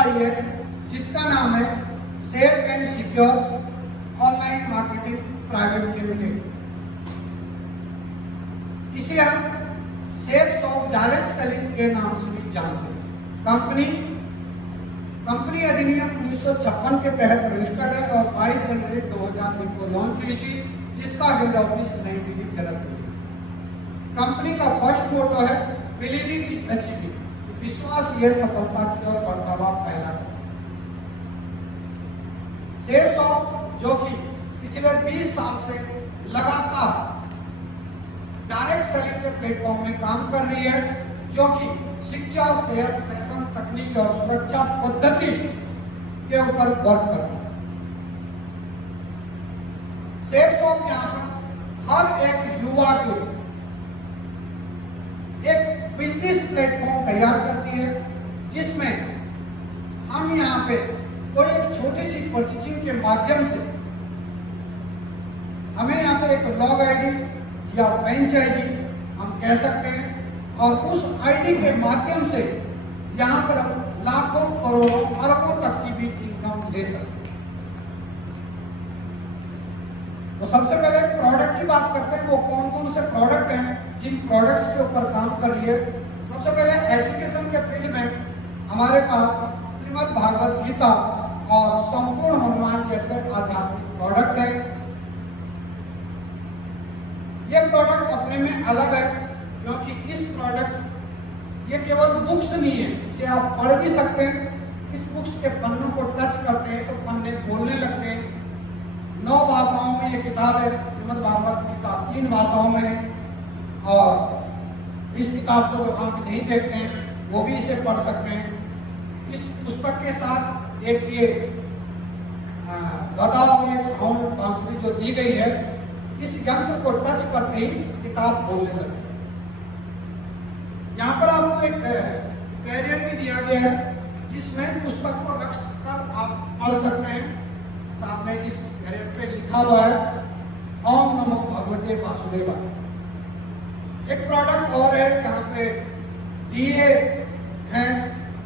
आई है जिसका नाम है safe and secure online marketing private limited. इसे हम सेल्स ऑफ डायरेक्ट सेलिंग के नाम से भी जानते हैं। कंपनी अधिनियम 1956 के तहत रजिस्टर्ड है और 22 जनवरी 2003 को लॉन्च हुई थी, जिसका हेड ऑफिस नई दिल्ली जनकपुर। कंपनी का फर्स्ट मोटो है बिलीविंग इज अचीविंग, विश्वास ये सफलता की ओर बढ़ावा पहला कदम। सेल्स ऑफ जो कि पिछले 20 साल से लगातार डायरेक्ट सेलिंग के प्लेटफॉर्म में काम कर रही है, जो कि शिक्षा, सेहत, फैशन, तकनीक और सुरक्षा पद्धति के ऊपर वर्क कर रही है। सेल्स ऑफ यहाँ पर हर एक युवा के लिए एक बिजनेस प्लेटफॉर्म तैयार करती है, जिसमें हम यहाँ पे कोई एक छोटी सी परचेजिंग के माध्यम से हमें यहाँ पे एक लॉग आईडी या फ्रेंचाइजी हम कह सकते हैं, और उस आईडी के माध्यम से यहाँ पर हम लाखों, करोड़ों, अरबों तक की भी इनकम ले सकते हैं। तो सबसे पहले प्रोडक्ट की बात करते हैं। वो कौन कौन से प्रोडक्ट हैं जिन प्रोडक्ट्स के ऊपर काम कर रही है। सबसे पहले एजुकेशन के फील्ड में हमारे पास श्रीमद् भागवत गीता और संपूर्ण हनुमान जैसे आध्यात्मिक प्रोडक्ट है। ये प्रोडक्ट अपने में अलग है, क्योंकि इस प्रोडक्ट ये केवल बुक्स नहीं है, इसे आप पढ़ भी सकते हैं। इस बुक्स के पन्नों को टच करते हैं तो पन्ने बोलने लगते हैं। 9 भाषाओं में ये किताब है। श्रीमद् भागवत गीता 3 भाषाओं में है, और इस किताब को जो आंख नहीं देखते हैं वो भी इसे पढ़ सकते हैं। इस पुस्तक के साथ एक ये गदा और एक साउंड बांसुरी जो दी गई है, इस यंत्र को टच करते ही किताब बोलने लगती है। यहाँ पर आपको एक कैरियर भी दिया गया है, जिसमें पुस्तक को रख कर आप पढ़ सकते हैं। सामने इस कैरियर पे लिखा हुआ है ओम नमो भगवते वासुदेवाय। एक प्रोडक्ट और है, यहाँ पे दिए हैं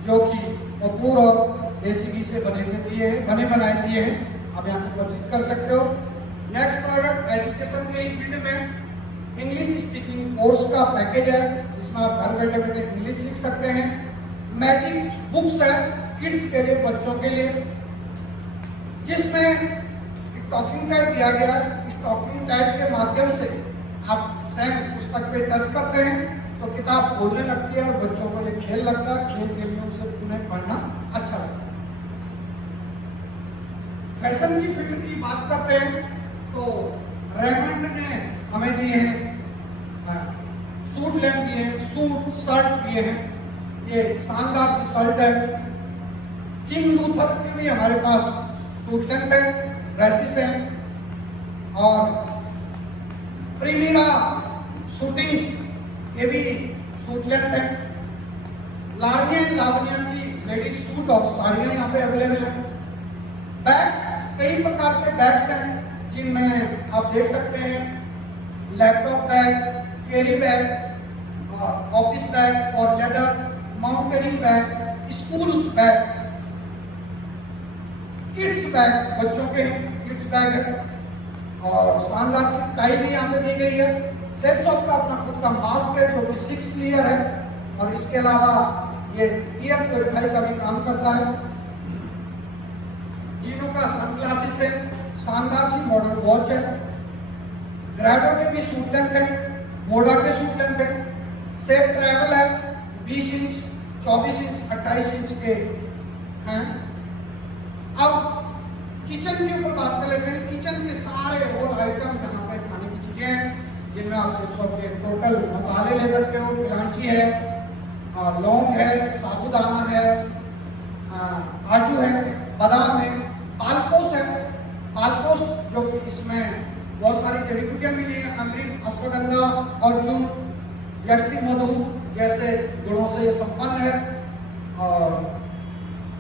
जो कि कपूर और देसी घी से बने बनाए दिए हैं। आप यहाँ से परचेज कर सकते हो। नेक्स्ट प्रोडक्ट एजुकेशन के फील्ड में इंग्लिश स्पीकिंग कोर्स का पैकेज है, जिसमें आप घर बैठे बैठे इंग्लिश सीख सकते हैं। मैजिक बुक्स है किड्स के लिए, बच्चों के लिए, जिसमें एक टॉकिंग टाइप दिया गया है। इस टॉकिंग टाइप के माध्यम से आप स्वयं पुस्तक पे टच करते हैं तो किताब बोलने लगती है, और बच्चों को ये खेल लगता है। खेल खेल में उसे उन्हें पढ़ना अच्छा लगता है। फैशन की फील्ड की बात करते हैं तो रेमंड ने हमें दिए हैं सूट लेंथ दिए हैं, सूट शर्ट दिए हैं। ये शानदार सी शर्ट है। किंग लूथर के भी हमारे पास सूट लेंथ है, ड्रेसेस हैं, और प्रीमिरा शूटिंग्स ये भी सूट लेंथ है। लावण्या की लेडीज सूट और साड़ियाँ यहाँ पे अवेलेबल हैं। बैग्स, कई प्रकार के बैग्स हैं, जिनमें आप देख सकते हैं laptop bag, carry bag, office bag और leather, mountaining bag, school bag, kids bag, बच्चों के किड्स बैग है, और शानदार सी टाई भी यहाँ पे दी गई है। सेल्सऑफ का अपना खुद का मास्क है जो कि 6 लेयर है, और इसके अलावा ये ईयर प्योरीफाई का भी काम करता है। जीनो का सनग्लासेस है, शानदार सी मॉडर्न वॉच है। ग्रैडो के भी सूट लेंथ है, मोडा के सूट लेंथ है। सेफ ट्रैवल है, 20 इंच, 24 इंच, 28 इंच के हैं। अब किचन के ऊपर बात कर लेते हैं। किचन के सारे होल आइटम यहाँ पे खाने की चीजें हैं, जिनमें आप सिर्फ के टोटल मसाले ले सकते हो। इलायची है, लौंग है, साबूदाना है, काजू है, बादाम है, पालकोस है। पालकोस जो कि इसमें बहुत सारी जड़ी बूटियां मिली हैं, अमृत, अश्वगंधा, अर्जुन, यष्टि, मधु जैसे गुणों से ये संपन्न है, और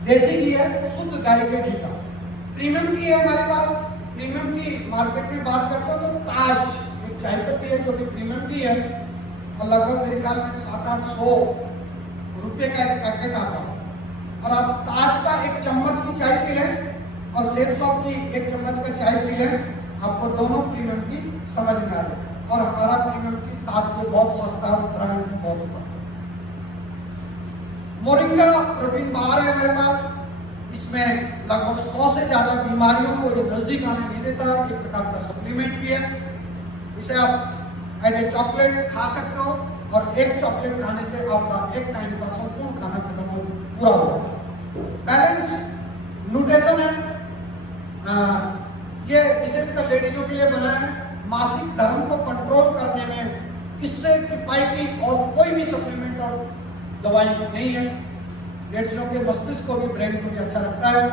देसी घी है, शुद्ध गाय के घी का। प्रीमियम घी है हमारे पास। प्रीमियम की मार्केट में बात करते हो तो ताज एक चाय पत्ती है जो कि प्रीमियम घी है, और लगभग मेरे ख्याल में 700-800 रुपये का एक पैकेट आता है। और आप ताज का 1 चम्मच की चाय पी लें और सेफ शॉप की 1 चम्मच का चाय पी लें, आपको दोनों प्रीमियम की समझ में आ जाए। और हमारा प्रीमियम की ताज से बहुत सस्ता ब्रांड में बहुत ऊपर। मोरिंगा प्रोटीन बार है मेरे पास, इसमें लगभग 100 से ज्यादा बीमारियों को ये नजदीक आने नहीं देता। एक प्रकार का सप्लीमेंट भी है। इसे आप एज ए चॉकलेट खा सकते हो और 1 चॉकलेट खाने से आपका 1 टाइम का संपूर्ण खाना खत्म हो पूरा होगा। बैलेंस न्यूट्रिशन है, ये विशेषकर लेडीजों के लिए बना है। मासिक धर्म को कंट्रोल करने में इससे किफायती और कोई भी सप्लीमेंट और दवाई नहीं है। लेडीजों के मस्तिष्क को भी, ब्रेन को भी अच्छा रखता है।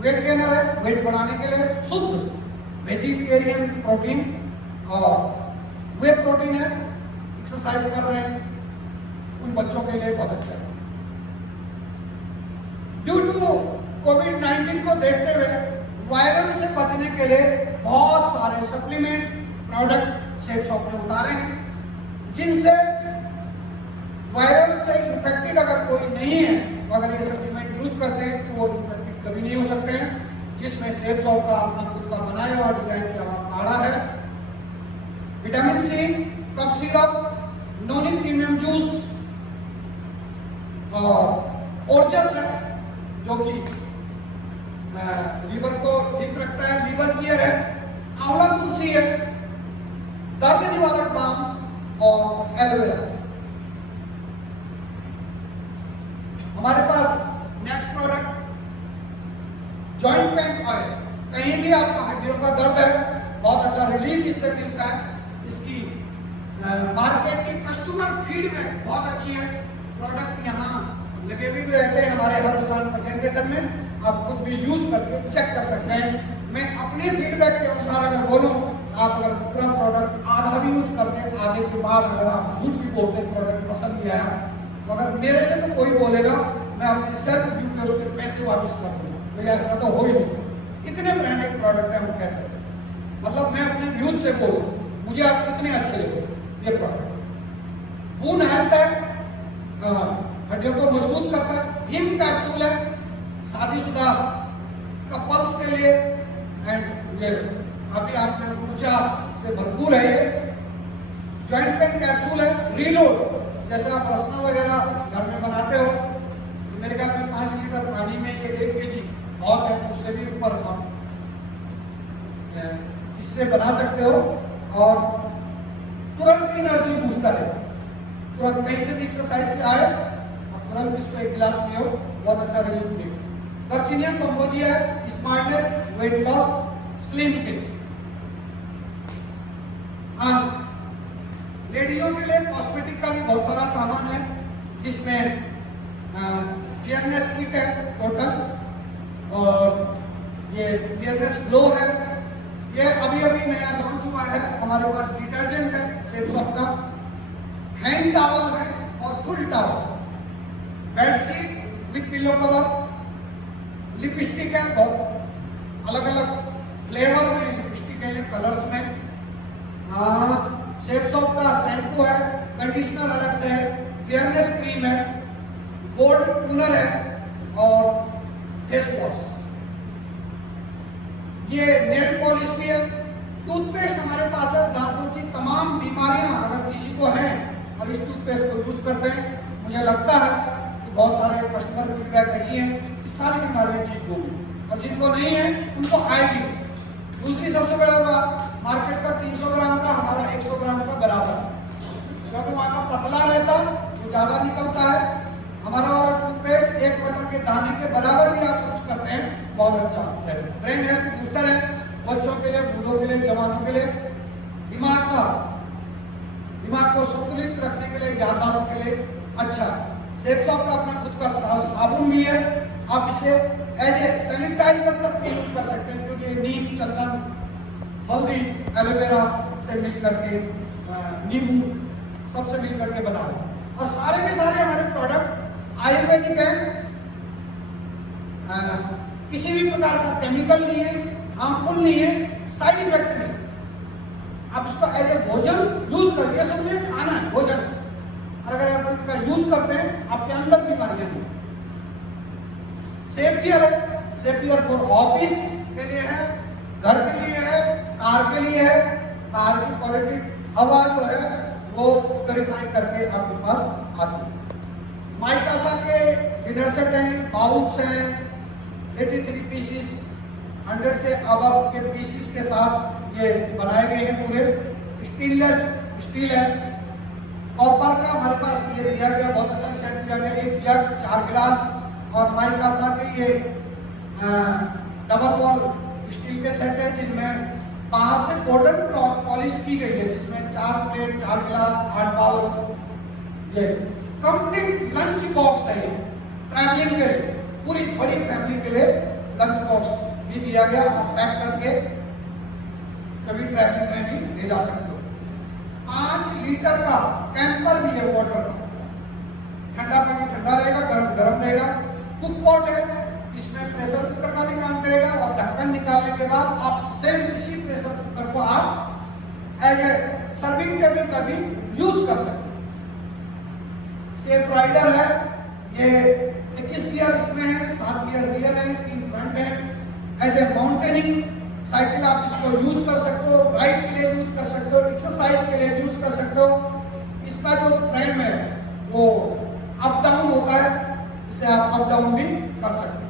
वेट गेनर है, वेट बढ़ाने के लिए शुद्ध वेजिटेरियन प्रोटीन और वे प्रोटीन है। एक्सरसाइज कर रहे हैं उन बच्चों के लिए बहुत अच्छा है। ड्यू टू कोविड-19 को देखते हुए वायरल से बचने के लिए बहुत सारे सप्लीमेंट प्रोडक्ट सेफ शॉप में उतारे हैं, जिनसे वायरल से इन्फेक्टेड अगर कोई नहीं है तो अगर ये सप्लीमेंट यूज करते हैं तो वो इन्फेक्टेड कभी नहीं हो सकते हैं। जिसमें सेफ शॉप का अपना खुद का बनाया हुआ डिजाइन किया हुआ काढ़ा है। विटामिन सी, कफ सिरप, नोनी प्रीमियम जूस और ओरजस है जो कि लीवर को ठीक रखता है। लीवर क्लियर है। आंवला तुलसी है, दर्द निवारक बाम और एलोवेरा। हमारे पास next product joint pain oil. कहीं भी आपका हड्डियों का दर्द है, बहुत अच्छा रिलीफ इससे मिलता है। इसकी मार्केट की कस्टमर फीडबैक बहुत अच्छी है। प्रोडक्ट यहाँ लगे भी रहते हैं हमारे हर दुकान प्रेजेंटेशन में, आप खुद भी यूज करके चेक कर सकते हैं। मैं अपने फीडबैक के अनुसार अगर बोलूं, आप अगर पूरा प्रोडक्ट आधा भी यूज करते हैं, आधे के बाद अगर आप झूठ भी बोलते हैं प्रोडक्ट पसंद नहीं आया, तो अगर मेरे से तो कोई बोलेगा, मैं अपने सेल्फ रिव्यू पे उसके पैसे वापस कर दूंगा। भैया ऐसा तो हो ही नहीं सकता। इतने ब्रांडेड प्रोडक्ट है, हम कह सकते हैं। मतलब मैं अपने व्यूज से बोलूँ, मुझे आप कितने अच्छे लगे ये प्रोडक्ट। बून हेल्थ है, हड्डियों को मजबूत करता है। हिम कैप्सूल है, शादीशुदा कपल्स के लिए, एंड ये अभी आपने ऊर्जा से भरपूर है। ये जॉइंट पेन कैप्सूल है। रीलोड, जैसे आप रसना वगैरह घर में बनाते हो, तो मेरे ख्याल में 5 लीटर पानी में ये 1 kg बहुत है, उससे भी ऊपर आप इससे बना सकते हो। और तुरंत एनर्जी बूस्टर है। तुरंत कहीं से भी एक्सरसाइज से आए और तुरंत इसको 1 गिलास पियो, बहुत अच्छा रिलीफ मिलेगा। गर्सिनियम कंबोजिया है, smartness, weight loss, slim fit. लेडीजों के लिए कॉस्मेटिक का भी बहुत सारा सामान है, जिसमें फेयरनेस किट है टोटल, और ये फेयरनेस ग्लो है। ये अभी अभी नया लॉन्च हुआ है। हमारे पास डिटर्जेंट है सेफ शॉप का, हैंड टॉवल है और full towel, bedsheet with pillow cover, lipstick है, बहुत अलग अलग फ्लेवर में लिपस्टिक है, कलर्स में। सेफ शॉप का शैम्पू है, कंडीशनर अलग से है, फेयरनेस क्रीम है, गोल्ड टूनर है और फेस वॉश। ये नेल पॉलिश भी है। टूथपेस्ट हमारे पास है। दांतों की तमाम बीमारियां अगर किसी को हैं और इस टूथपेस्ट को यूज करते हैं, मुझे लगता है कि बहुत सारे कस्टमर फीडबैक ऐसी हैं कि सारी बीमारियां ठीक होगी, और जिनको नहीं है उनको आएगी। दूसरी सबसे बड़ा बात, मार्केट का 300 ग्राम का हमारा 100 ग्राम का बराबर है, क्योंकि वहाँ का पतला रहता तो ज़्यादा निकलता है। हमारा वाला टूथपेस्ट 1 मटर के दाने के बराबर भी आप यूज करते हैं, बहुत अच्छा है। ब्रेन हेल्थ बूस्टर है, बच्चों के लिए, बूढ़ों के लिए, जवानों के लिए। दिमाग को संतुलित रखने के लिए, याददाश्त के लिए अच्छा। सेफ शॉप का अपना खुद का साबुन भी है। आप इसे एज ए सैनिटाइजर तक भी यूज कर सकते हैं, क्योंकि नीम, चंदन, हल्दी, एलोवेरा से मिल करके, नींबू सबसे मिल करके बना है। और सारे के सारे हमारे प्रोडक्ट आयुर्वेदिक है, किसी भी प्रकार का केमिकल नहीं है, हार्मफुल नहीं है, साइड इफेक्ट नहीं। आप इसको एज ए भोजन यूज करके, समझिए खाना है, भोजन। और अगर आप इसका यूज करते हैं, आपके अंदर बीमारियां नहीं। सेफ गियर है, सेफ गियर फॉर ऑफिस के लिए है, घर के लिए है, कार के लिए है। कार की क्वालिटी हवा जो है वो वेरीफाई करके आपके पास आती है। माइकासा के डिनर सेट हैं, बाउल्स हैं, 83 पीसीस 100 से अबव के पीसीस के साथ ये बनाए गए हैं पूरे। स्टीललेस स्टील है। कॉपर का हमारे पास ये दिया गया, बहुत अच्छा सेट दिया गया, एक जग 4 गिलास और माइकासा के ये डबल वॉल स्टील के सेट है जिनमें बाहर से गोल्डन पॉलिश की गई है, जिसमें 4 प्लेट 4 गिलास 8 बाउल। ये कंप्लीट लंच बॉक्स है, ट्रैवलिंग के लिए पूरी बड़ी फैमिली के लिए लंच बॉक्स भी दिया गया। आप पैक करके कभी ट्रैवलिंग में भी ले जा सकते हो। 5 लीटर का कैंपर भी है वाटर का, ठंडा पानी ठंडा रहेगा, गर्म गर्म रहेगा। कुक पॉट है, इसमें प्रेशर कुकर का भी काम करेगा और ढक्कन निकालने के बाद आप सेम इसी प्रेशर कुकर को आप एज ए सर्विंग टेबल का भी यूज कर सकते हैं। सेफ राइडर है, ये 21 गियर इसमें है, 7 गियर रियर है, 3 फ्रंट है। एज ए माउंटेनिंग साइकिल आप इसको यूज कर सकते हो, राइड के लिए यूज कर सकते हो, एक्सरसाइज के लिए यूज कर सकते हो। इसका जो फ्रेम है वो अप डाउन होता है, इसे आप अप डाउन भी कर सकते हो।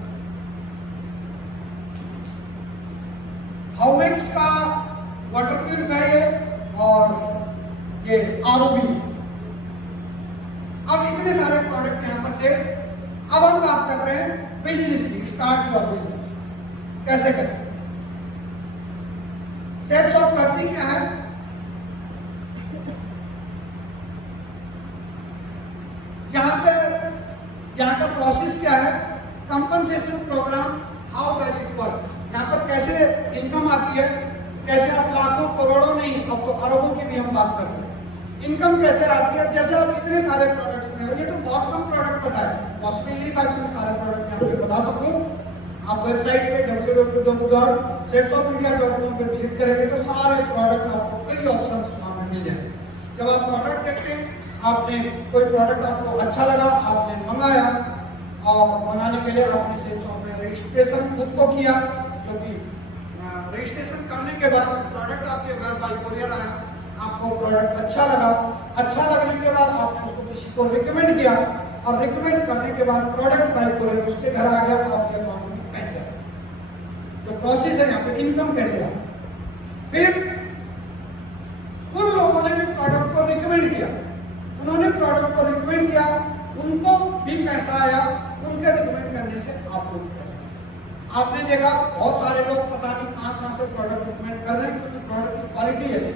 हाउमेक्स का वाटर प्यूरिफायर है और ये आरओबी। अब इतने सारे प्रोडक्ट यहाँ पर थे। अब हम बात कर रहे हैं बिजनेस की, स्टार्ट योर बिजनेस कैसे करें। सेफ शॉप करती क्या है, यहाँ का प्रोसेस क्या है, compensation programme, how does it work, यहाँ पर कैसे इनकम आती है, कैसे आप लाखों करोड़ों नहीं अब तो अरबों की भी हम बात करते हैं, इनकम कैसे आती है। जैसे आप इतने सारे प्रोडक्ट्स में, ये तो बहुत कम प्रोडक्ट बताए, पॉसिबल नहीं था कि मैं सारे प्रोडक्ट यहाँ पे बता सकूं। आप वेबसाइट पे www.safeshopindia.com पे विजिट करेंगे तो सारे प्रोडक्ट आपको कई ऑप्शंस वहाँ पे मिल जाएंगे। जब आप प्रोडक्ट देखते हैं, आपने कोई प्रोडक्ट आपको अच्छा लगा, आपने मंगाया और मंगाने के लिए आपने सेफ शॉप में रजिस्ट्रेशन खुद को किया, जो कि रजिस्ट्रेशन करने के बाद प्रोडक्ट आपके घर बाय कोरियर आया, आपको प्रोडक्ट अच्छा लगा, अच्छा लगने के बाद आपने उसको किसी को रिकमेंड किया और रिकमेंड करने के बाद प्रोडक्ट बाय कोरियर उसके घर आ गया, आपके अकाउंट में पैसे आए। जो प्रोसेस है यहाँ पे इनकम कैसे आए, फिर उन लोगों ने भी प्रोडक्ट को रिकमेंड किया, उन्होंने प्रोडक्ट को रिकमेंड किया, उनको भी पैसा आया, उनके रिकमेंड करने से आपको भी पैसा आया। आपने देखा बहुत सारे लोग पता नहीं कहाँ से प्रोडक्ट रिकमेंड कर रहे हैं क्योंकि प्रोडक्ट की क्वालिटी ऐसी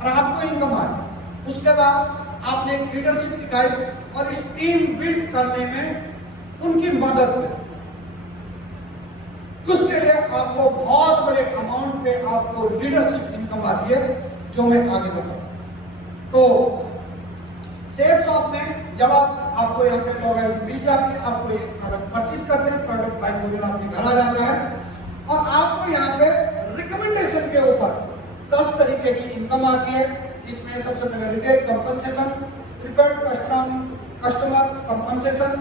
और आपको इनकम आ रही। उसके बाद आपने एक लीडरशिप दिखाई और इस टीम बिल्ड करने में उनकी मदद करी। उसके लिए आपको बहुत बड़े अमाउंट पे आपको लीडरशिप इनकम आती है, जो मैं आगे बताऊं। तो सेफ शॉप में जब आपको यहाँ पे लॉयल्टी मिल जाती है, आपको एक प्रोडक्ट परचेज करते हैं, प्रोडक्ट बाय कोरियर आपके घर आ जाता है और आपको यहाँ पे रिकमेंडेशन के ऊपर 10 तरीके की इनकम आती है, जिसमें सबसे पहले retail compensation, prepaid customer compensation,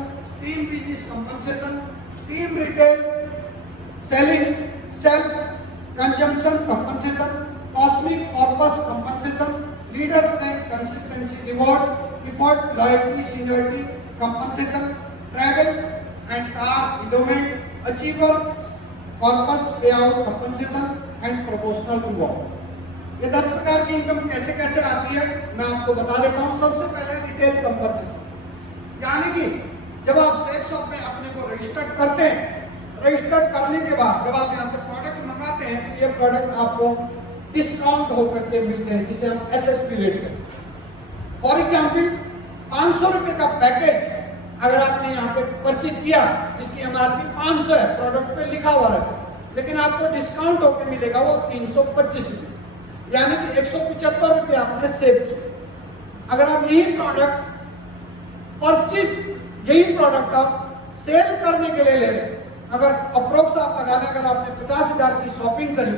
team business compensation, team retail selling self consumption compensation, cosmic corpus compensation, leaders and consistency reward, effort loyalty seniority compensation, travel and car endowment, achiever corpus pay out compensation and proportional reward. ये 10 प्रकार की income कैसे कैसे आती है मैं आपको बता देता हूँ। सबसे पहले रिटेल कंपनसेशन, यानी कि जब आप सेफ शॉप में अपने को रजिस्टर्ड करते हैं, रजिस्टर्ड करने के बाद जब आप यहाँ से प्रोडक्ट मंगाते हैं, ये प्रोडक्ट आपको डिस्काउंट होकर के मिलते हैं, जिसे हम एसएसपी रेट कहते हैं। फॉर एग्जाम्पल 500 रुपए का पैकेज अगर आपने यहाँ पे परचेज किया, जिसकी एमआरपी 500 है, प्रोडक्ट पे लिखा हुआ है, लेकिन आपको डिस्काउंट होकर मिलेगा वो 325 रुपए, यानी कि 175 रुपए आपने सेव किया। अगर आप यही प्रोडक्ट यही प्रोडक्ट आप सेल करने के लिए ले रहे हैं, अगर अप्रोक्स आप लगा लें, अगर आपने 50,000 की शॉपिंग करी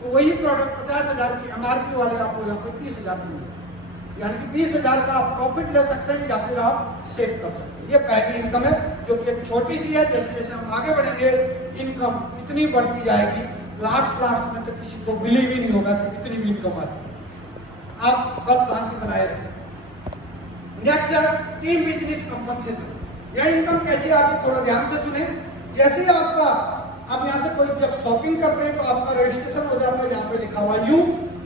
तो वही प्रोडक्ट 50,000 की एमआरपी वाले आपको यहाँ पे 30,000 मिलेगा। यानी कि 20,000 का आप प्रॉफिट ले सकते हैं या फिर आप सेव कर सकते हैं। ये पहली इनकम है जो कि एक छोटी सी है। जैसे जैसे हम आगे बढ़ेंगे इनकम इतनी बढ़ती जाएगी, लास्ट में तो किसी को बिलीव ही नहीं होगा कि इतनी भी इनकम आती है। आप बस शांति बनाए रखें। नेक्स्ट है टीम बिजनेस कंपनसेशन। यह इनकम कैसे आती है थोड़ा ध्यान से सुने। जैसे आपका आप यहाँ से कोई जब शॉपिंग करते हैं तो आपका रजिस्ट्रेशन हो जाता है, यहाँ पे लिखा हुआ यू,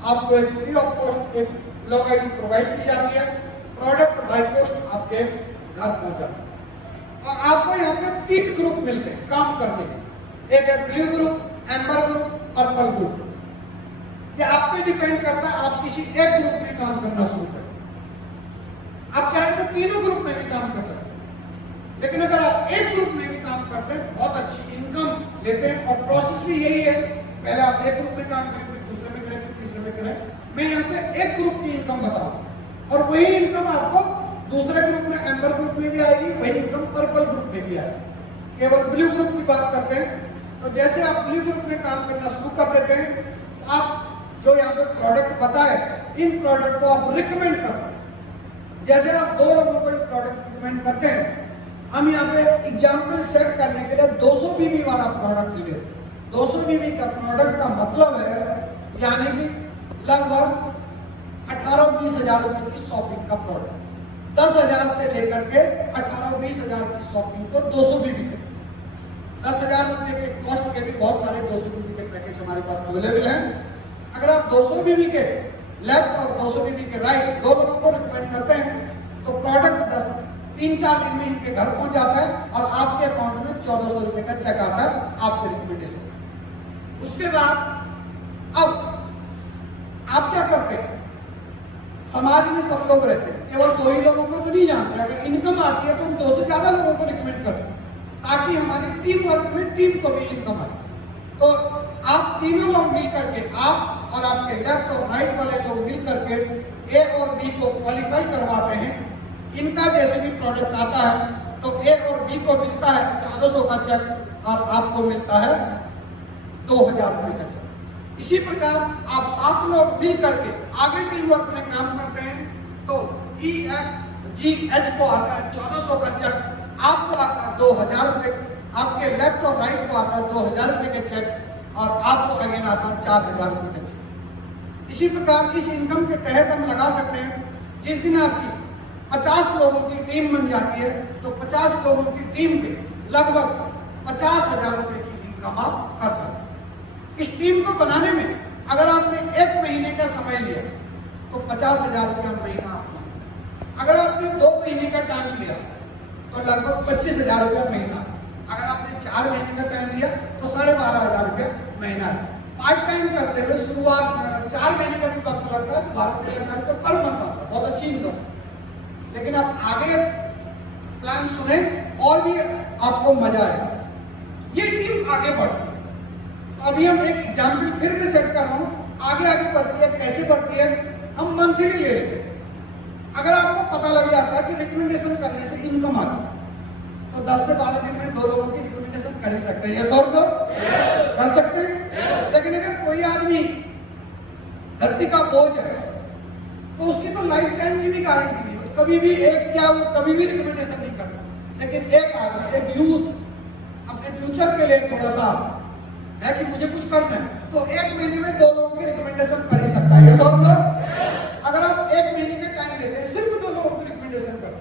आपको एक फ्री ऑफ कॉस्ट एक लॉग आईडी प्रोवाइड की जाती है, प्रोडक्ट बाय पोस्ट आपके घर पहुंच जाता है। और आपको यहाँ पे 3 ग्रुप मिलते हैं काम करने के। एक है blue group, amber group, purple group. ये आप पे डिपेंड करता है आप किसी एक ग्रुप में काम करना शुरू करें। आप चाहे तो तीनों ग्रुप में भी काम कर सकते हैं, लेकिन अगर आप एक ग्रुप में भी काम करते हैं बहुत अच्छी इनकम लेते हैं। और प्रोसेस भी यही है, पहले आप एक ग्रुप में काम करें, फिर दूसरे में करें, फिर तीसरे में करें। मैं यहाँ पे एक ग्रुप की इनकम बताऊँ और वही इनकम आपको दूसरे ग्रुप में एम्बर ग्रुप में भी आएगी, वही इनकम पर्पल ग्रुप में भी आएगी। केवल ब्लू ग्रुप की बात करते हैं तो जैसे आप ब्लू ग्रुप में काम करना शुरू कर देते हैं, आप जो यहाँ पे प्रोडक्ट बताए इन प्रोडक्ट को आप रिकमेंड करते हैं। जैसे आप 2 लोगों को प्रोडक्ट रिकमेंड करते हैं, हम यहाँ पे एग्जाम्पल सेट करने के लिए 200 बीबी वाला प्रोडक्ट ले। 200 बीबी का प्रोडक्ट का मतलब है यानी कि लगभग 18-20 हजार रुपए की शॉपिंग का प्रोडक्ट। 10,000 से लेकर के 18-20 हजार की शॉपिंग को 200 बीबी के 10,000 रुपए के कॉस्ट के भी बहुत सारे 200 बीबी के पैकेज हमारे पास अवेलेबल हैं। अगर आप 200 बीबी के लेफ्ट और 200 बीबी के राइट 2 लोगों को रिकमेंड करते हैं तो प्रोडक्ट 3-4 दिन में इनके घर पहुंच जाता है और आपके अकाउंट में 1400 रुपए का चेक आता है आपके रिकमेंडेशन। उसके बाद अब आप क्या करते हैं, समाज में सब लोग रहते हैं, केवल 2 ही लोगों को तो नहीं जानते। अगर इनकम आती है तो हम 2 से ज्यादा लोगों को रिकमेंड करते हैं ताकि हमारी टीम वर्क में टीम को भी इनकम आए। तो आप तीनों लोग मिल करके, आप और आपके लेफ्ट और राइट वाले लोग मिल करके ए और बी को क्वालिफाई करवाते हैं। इनका जैसे भी प्रोडक्ट आता है तो ए और बी को मिलता है 1400 का चेक और आपको मिलता है 2000 रुपए का चेक। इसी प्रकार आप 7 लोग मिल करके आगे टीम वर्क में काम करते हैं तो ई एफ जी एच को आता है 1400 का चेक, आपको आता है 2000 रुपए, आपके लेफ्ट और राइट को आता है 2000 रुपए के चेक और आपको अगेन आता है 4000 रुपए का चेक। इसी प्रकार इस इनकम के तहत हम लगा सकते हैं जिस दिन आपकी 50 लोगों की टीम बन जाती है तो 50 लोगों की टीम पे लगभग 50,000 रुपए की इनकम आप खर्च आते हैं। इस टीम को बनाने में अगर आपने 1 महीने का समय लिया तो 50,000 रुपया महीना आपको, अगर आपने 2 महीने का टाइम लिया तो लगभग 25,000 रुपया महीना, अगर आपने 4 महीने का टाइम लिया तो 12,500 रुपया महीना है। पार्ट टाइम करते हुए शुरुआत में 4 महीने का भी वक्त लगता है 12,000 रुपया पर मंथ आता है, बहुत अच्छी इनकम। लेकिन आप आगे प्लान सुने और भी आपको मजा आएगा। ये टीम आगे बढ़ती है। तो अभी हम एक एग्जाम्पल फिर भी सेट कर रहा हूँ, आगे बढ़ती है, कैसे बढ़ती है हम मंथली ले लेते हैं। अगर आपको पता लग जाता है कि रिकमेंडेशन करने से इनकम आती है तो 10 से 12 दिन में 2 लोगों की रिकमेंडेशन कर ही सकते हैं। ये 100 को कर सकते हैं। लेकिन अगर कोई आदमी धरती का बोझ है तो उसकी तो लाइफ टाइम की भी गारंटी नहीं होती, कभी भी एक क्या वो कभी भी रिकमेंडेशन नहीं करता। लेकिन एक आदमी, एक यूथ अपने फ्यूचर के लिए थोड़ा सा है कि मुझे कुछ करना है तो 1 महीने में 2 लोगों की रिकमेंडेशन कर ही सकता है। ये 100 को अगर आप 1 महीने के टाइम लेते हैं सिर्फ 2 लोगों की रिकमेंडेशन करते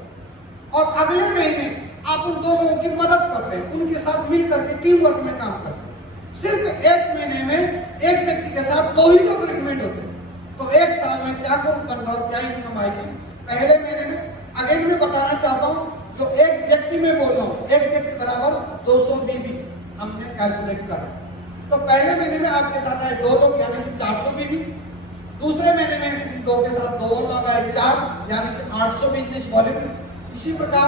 और अगले महीने आप उन 2 लोगों की मदद करते हैं, उनके साथ मिल करके टीम वर्क में काम करते हैं। सिर्फ 1 महीने में एक व्यक्ति के साथ 2 ही लोग रिकमेंड होते हैं तो 1 साल में क्या करना और क्या इनकम आएगी। पहले महीने में अगेन मैं बताना चाहता हूँ, जो एक व्यक्ति में बोल रहा हूँ, एक व्यक्ति बराबर 200 बीबी हमने कैलकुलेट करा। तो पहले महीने में आपके साथ आए 2 लोग यानी कि 400 बीबी, दूसरे महीने में इन 2 के साथ 2 लोग आए 4 यानी कि 800 बिजनेस वॉल्यूम। इसी प्रकार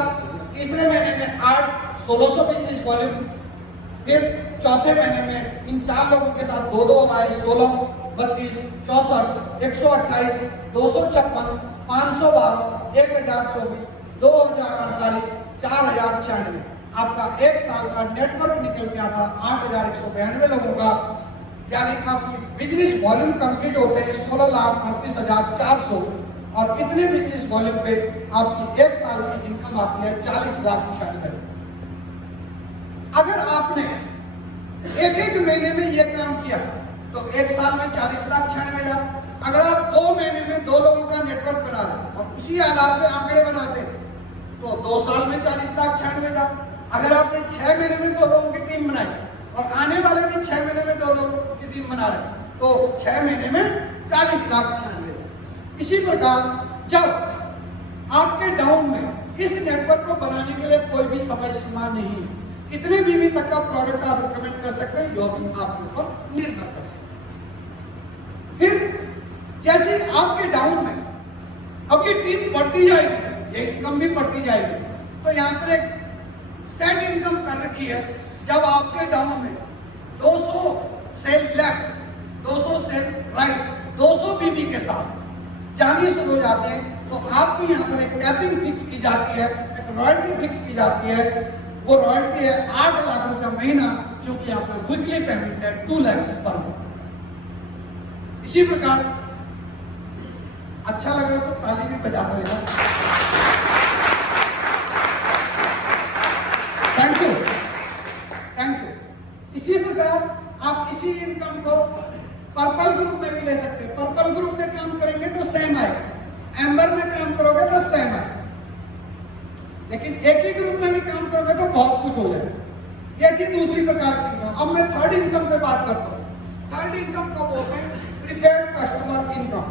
तीसरे महीने में 1600 बिजनेस वॉल्यूम, फिर चौथे महीने में इन 4 लोगों के साथ 2 आए 16, 32, 64, 128, 256, 512, 1024, 2048, 4096। आपका 1 साल का नेटवर्क निकल के आता 8,192 लोगों का, यानी आपकी बिजनेस वॉल्यूम कंप्लीट होते हैं 16,38,400 और इतने बिजनेस वॉल्यूम पे आपकी एक साल की इनकम आती है 40,96,000। अगर आपने एक एक महीने में ये काम किया तो एक साल में 40,96,000। अगर आप 2 महीने में 2 लोगों का नेटवर्क बना रहे और उसी आधार पे आंकड़े बनाते तो 2 साल में 40,96,000। अगर आपने 6 महीने में 2 लोगों की टीम बनाई और आने वाले भी 6 महीने में 2 लोगों की टीम बना रहे तो 6 महीने में 40,96,000। इसी प्रकार जब आपके डाउन में इस नेटवर्क को बनाने के लिए कोई भी समय सीमा नहीं है, कितने बीवी तक का प्रोडक्ट आप रिकमेंड कर सकते हैं, जो भी आपके ऊपर निर्भर कर सकते हैं। फिर जैसे आपके डाउन में अब ये टीम बढ़ती जाएगी, ये इनकम भी बढ़ती जाएगी, तो यहाँ पर एक सेट इनकम कर रखी है। जब आपके डाउन में 200 सेल लेफ्ट, 200 सेल राइट, 200 बीबी के साथ जाने शुरू हो जाते हैं तो आपको यहाँ पर एक कैपिंग फिक्स की जाती है, एक रॉयल्टी फिक्स की जाती है। वो रॉयल्टी है 8 लाख रुपया महीना, जो कि आपका वीकली पेमेंट है 2 लाख पर मंथ। इसी प्रकार अच्छा लगे तो ताली भी बजा दो यार। Thank you, thank you. इसी प्रकार आप इसी इनकम को पर्पल ग्रुप में भी ले सकते हैं। पर्पल ग्रुप में काम करेंगे तो सेम आएगा, एम्बर में काम करोगे तो सेम आएगा, लेकिन एक ही ग्रुप में भी काम करोगे तो बहुत कुछ हो जाएगा। ये थी दूसरी प्रकार की इनकम। अब मैं थर्ड इनकम पे बात करता हूँ। थर्ड इनकम को बोलते हैं प्रीपेड कस्टमर इनकम।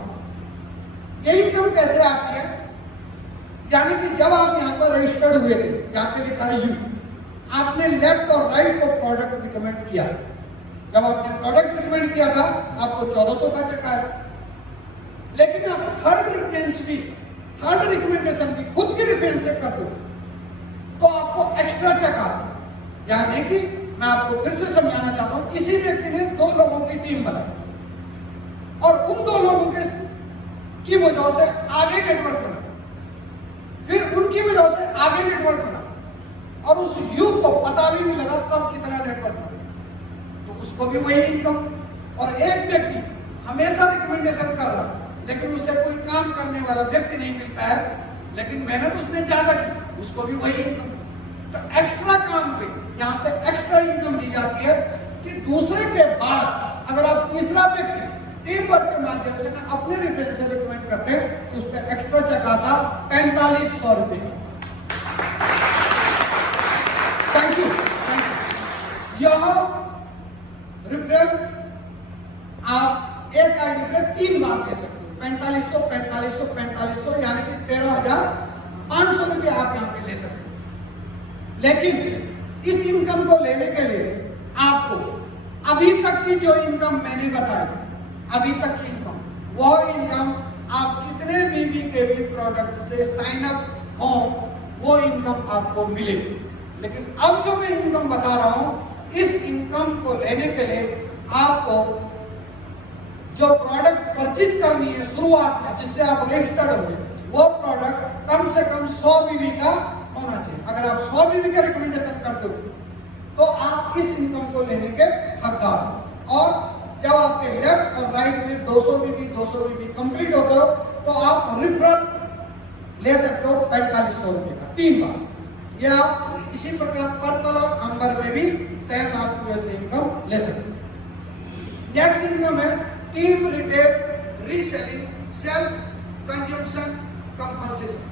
ये इनकम कैसे आती है, यानी कि जब आप यहाँ पर रजिस्टर्ड हुए थे, यहाँ पे लिखा है यू, आपने लेफ्ट और राइट को प्रोडक्ट रिकमेंड किया। जब आपने प्रोडक्ट रिकमेंड किया था आपको 1400 का चेक आया, लेकिन आप थर्ड रेफरेंस भी, थर्ड रिकमेंडेशन भी खुद की रेफरेंस से कर दो तो आपको एक्स्ट्रा चेक आता। यानी कि मैं आपको फिर से समझाना चाहता हूं, किसी व्यक्ति ने 2 लोगों की टीम बनाई और उन 2 लोगों के की वजह से आगे नेटवर्क बना, फिर उनकी वजह से आगे नेटवर्क बना और उस यू को पता भी नहीं लगा कब कितना नेटवर्क बना, तो उसको भी वही इनकम। और एक व्यक्ति हमेशा रिकमेंडेशन कर रहा लेकिन उसे कोई काम करने वाला व्यक्ति नहीं मिलता है, लेकिन मेहनत उसने ज्यादा की, उसको भी वही इनकम। तो एक्स्ट्रा काम पे यहाँ पे एक्स्ट्रा इनकम दी जाती है कि दूसरे के बाद अगर आप तीसरा व्यक्ति टीम वर्क के माध्यम से अपने रेफरेंस से रिकमेंड करते हैं तो उस पर एक्स्ट्रा चेक आता 4500 रुपए का। Thank you. यह रेफरेंस आप एक आईडी पे 3 बार ले सकते हो। 4500, 4500, 4500 यानी कि 13,500 रुपये आप यहाँ पे ले सकते हो। लेकिन इस इनकम को लेने के लिए आपको अभी तक की जो इनकम मैंने बताई, अभी तक की इनकम, वह इनकम आप कितने बीबी के भी प्रोडक्ट से साइन अप हो वो इनकम आपको मिलेगी। लेकिन अब जो मैं इनकम बता रहा हूं, इस इनकम को लेने के लिए आपको जो प्रोडक्ट परचेज करनी है शुरुआत में, जिससे आप रजिस्टर्ड होंगे, वो प्रोडक्ट कम से कम 100 बीबी का होना चाहिए। अगर आप 100 बीबी का रिकमेंडेशन करते हो तो आप इस इनकम को लेने के हकदार हो। और जब आपके लेफ्ट और राइट में 200 बीबी कंप्लीट होते हो तो आप रिफरल ले सकते हो 4500 रुपए का 3 बार। ये आप इसी प्रकार पर्पल और अंबर में भी सेम आप वैसे इनकम ले सकते हो। नेक्स्ट इनकम है team retail reselling self consumption compensation.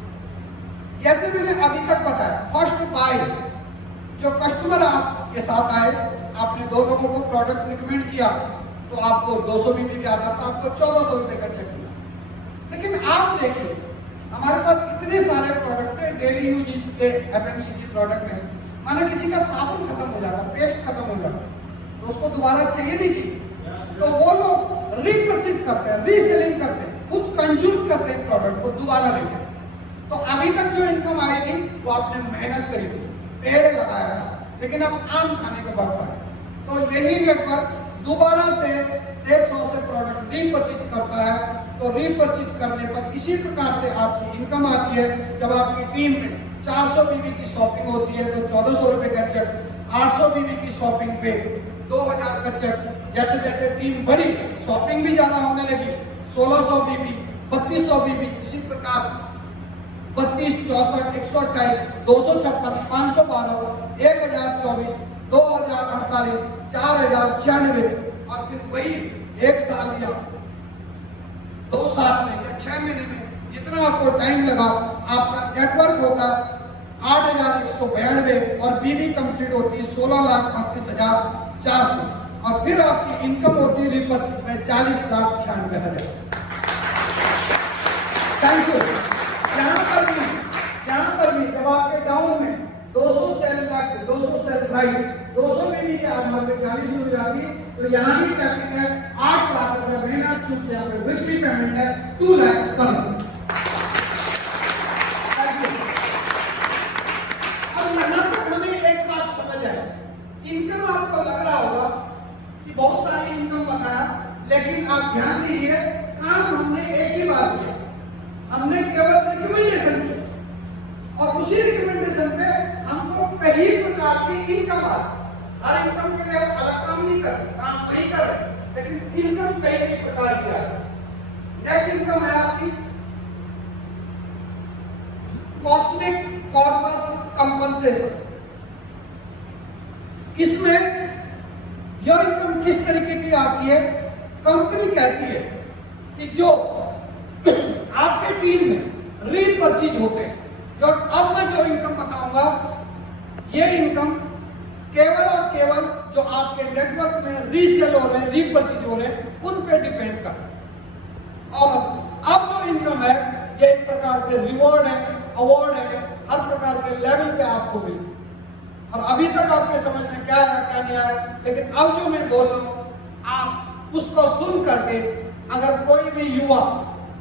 जैसे मैंने अभी तक बताया, फर्स्ट बाय जो कस्टमर आपके साथ आए, आपने 2 लोगों को प्रोडक्ट रिकमेंड किया तो आपको 200 बीबी के आधार पर आपको 1400 रुपए का चेक मिला। लेकिन आप देखिए हमारे पास इतने सारे प्रोडक्ट है, डेली यूज के एफएमसीजी प्रोडक्ट है, माना किसी का साबुन खत्म हो जाता, पेस्ट खत्म हो जाता तो उसको दोबारा चाहिए नहीं चाहिए, तो वो लोग रीपरचेज करते हैं, रीसेलिंग करते हैं, खुद कंज्यूम करते हैं प्रोडक्ट को दोबारा लेते हैं। तो अभी तक जो इनकम आई थी वो आपने मेहनत करी थी, पेड़ लगाया था, लेकिन अब आम खाने को बढ़ता है तो यही नेटवर्क दोबारा से सेफ 100 से प्रोडक्ट रीपरचेज करता है। तो रीपरचेज करने पर इसी प्रकार से आपकी इनकम आती है। जब आपकी टीम में 400 बीबी की शॉपिंग होती है तो 1400 रुपए का चेक, 800 बीबी की शॉपिंग पे 2000 का चेक, जैसे जैसे टीम बढ़ी शॉपिंग भी ज्यादा होने लगी, 1600 बीबी, 3200 बीबी, इसी प्रकार 32, 64, 128, 256, 512, 1024, 2048, 4096 और फिर वही एक साल या 2 साल में या 6 महीने में जितना आपको टाइम लगा आपका नेटवर्क होता 8192 और बीबी कंप्लीट होती 16,38,400 और फिर आपकी इनकम होती रिपर्चेज में 40,96,000। Thank you. यहाँ पर भी जब आपके डाउन में 200 सेल लग 200 सेल राइट 200 बीबी के आधार पे 40 हो जाती तो यहाँ भी कैपिटल है 8 लाख रुपए महीना चुप यहाँ पे वीकली पेमेंट है 2 लाख पर। अब यहाँ पर हमें एक बात समझ आए, इनकम आपको लग रहा होगा कि बहुत सारी इनकम बताया, लेकिन आप ध्यान दीजिए काम हमने एक ही बार किया, हमने केवल रिकमेंडेशन किया और उसी रिकमेंडेशन पे हमको कई प्रकार की इनकम आ, हर इनकम के लिए अलग काम नहीं कर, काम वही कर, लेकिन इनकम कई प्रकार की है। नेक्स्ट इनकम है आपकी कॉस्मिक कॉर्पस कंपनसेशन। इसमें यह इनकम किस तरीके की आती है? कंपनी कहती है कि जो आपके टीम में रीपर्चेज होते हैं, जो अब मैं जो इनकम बताऊंगा ये इनकम केवल और केवल जो आपके नेटवर्क में रीसेल हो रहे हैं, रीपर्चेज हो रहे हैं, उन पे डिपेंड करता है। और अब जो इनकम है ये एक प्रकार के रिवॉर्ड है, अवार्ड है, हर प्रकार के लेवल पे आपको मिलती है। और अभी तक आपके समझ में क्या है क्या नहीं आया, लेकिन अब जो मैं बोल रहा हूं आप उसको सुन करके अगर कोई भी युवा